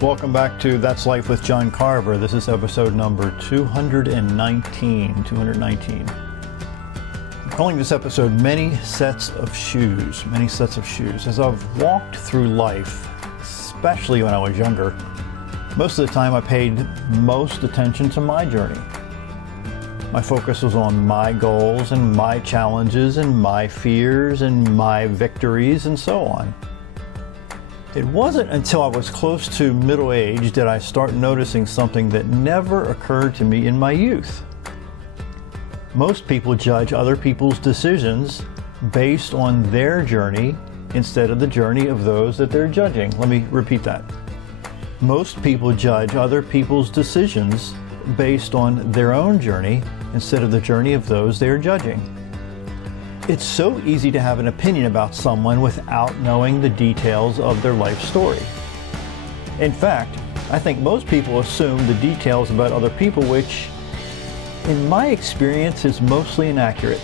Welcome back to That's Life with John Carver. This is episode number 219. I'm calling this episode Many Sets of Shoes. Many Sets of Shoes. As I've walked through life, especially when I was younger, most of the time I paid most attention to my journey. My focus was on my goals and my challenges and my fears and my victories and so on. It wasn't until I was close to middle age that I start noticing something that never occurred to me in my youth. Most people judge other people's decisions based on their journey instead of the journey of those that they're judging. Let me repeat that. Most people judge other people's decisions based on their own journey instead of the journey of those they are judging. It's so easy to have an opinion about someone without knowing the details of their life story. In fact, I think most people assume the details about other people, which, in my experience, is mostly inaccurate.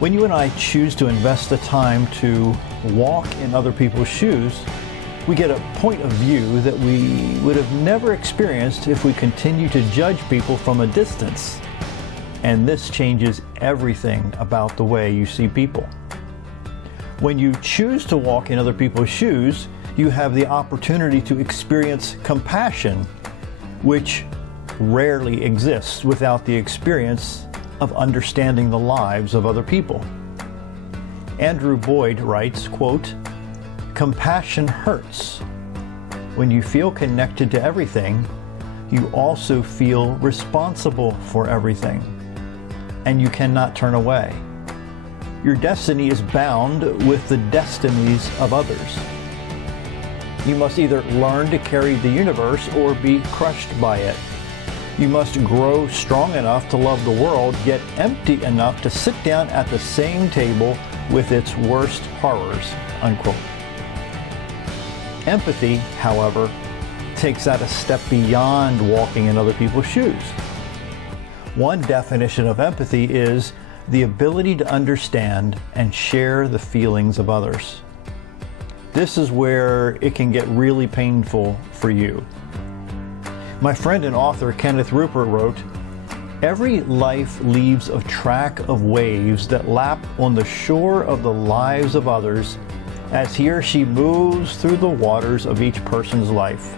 When you and I choose to invest the time to walk in other people's shoes, we get a point of view that we would have never experienced if we continue to judge people from a distance. And this changes everything about the way you see people. When you choose to walk in other people's shoes, you have the opportunity to experience compassion, which rarely exists without the experience of understanding the lives of other people. Andrew Boyd writes, quote, "Compassion hurts. When you feel connected to everything, you also feel responsible for everything. And you cannot turn away. Your destiny is bound with the destinies of others. You must either learn to carry the universe or be crushed by it. You must grow strong enough to love the world, yet empty enough to sit down at the same table with its worst horrors," unquote. Empathy, however, takes that a step beyond walking in other people's shoes. One definition of empathy is the ability to understand and share the feelings of others. This is where it can get really painful for you. My friend and author Kenneth Rupert wrote, "Every life leaves a track of waves that lap on the shore of the lives of others as he or she moves through the waters of each person's life.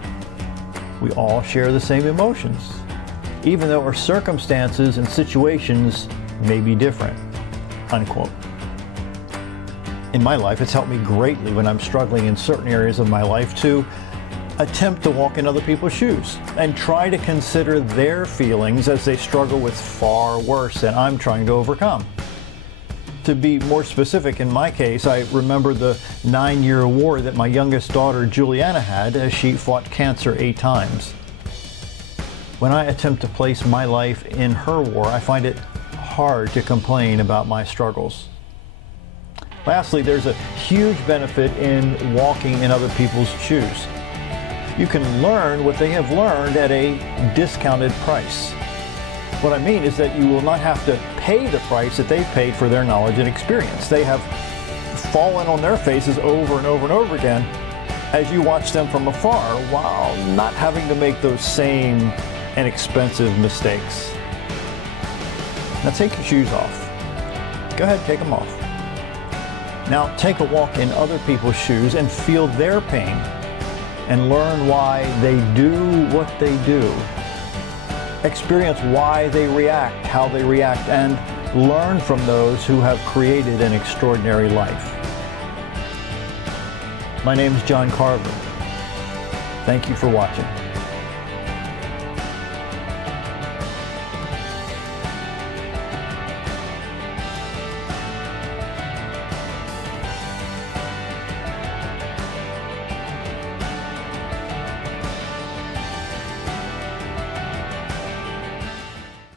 We all share the same emotions, even though our circumstances and situations may be different," unquote. In my life, it's helped me greatly when I'm struggling in certain areas of my life to attempt to walk in other people's shoes and try to consider their feelings as they struggle with far worse than I'm trying to overcome. To be more specific, in my case, I remember the 9-year war that my youngest daughter Juliana had as she fought cancer 8 times. When I attempt to place my life in her war, I find it hard to complain about my struggles. Lastly, there's a huge benefit in walking in other people's shoes. You can learn what they have learned at a discounted price. What I mean is that you will not have to pay the price that they've paid for their knowledge and experience. They have fallen on their faces over and over and over again as you watch them from afar while not having to make those same and expensive mistakes. Now take your shoes off. Go ahead, take them off. Now take a walk in other people's shoes and feel their pain and learn why they do what they do. Experience why they react, how they react, and learn from those who have created an extraordinary life. My name is John Carver. Thank you for watching.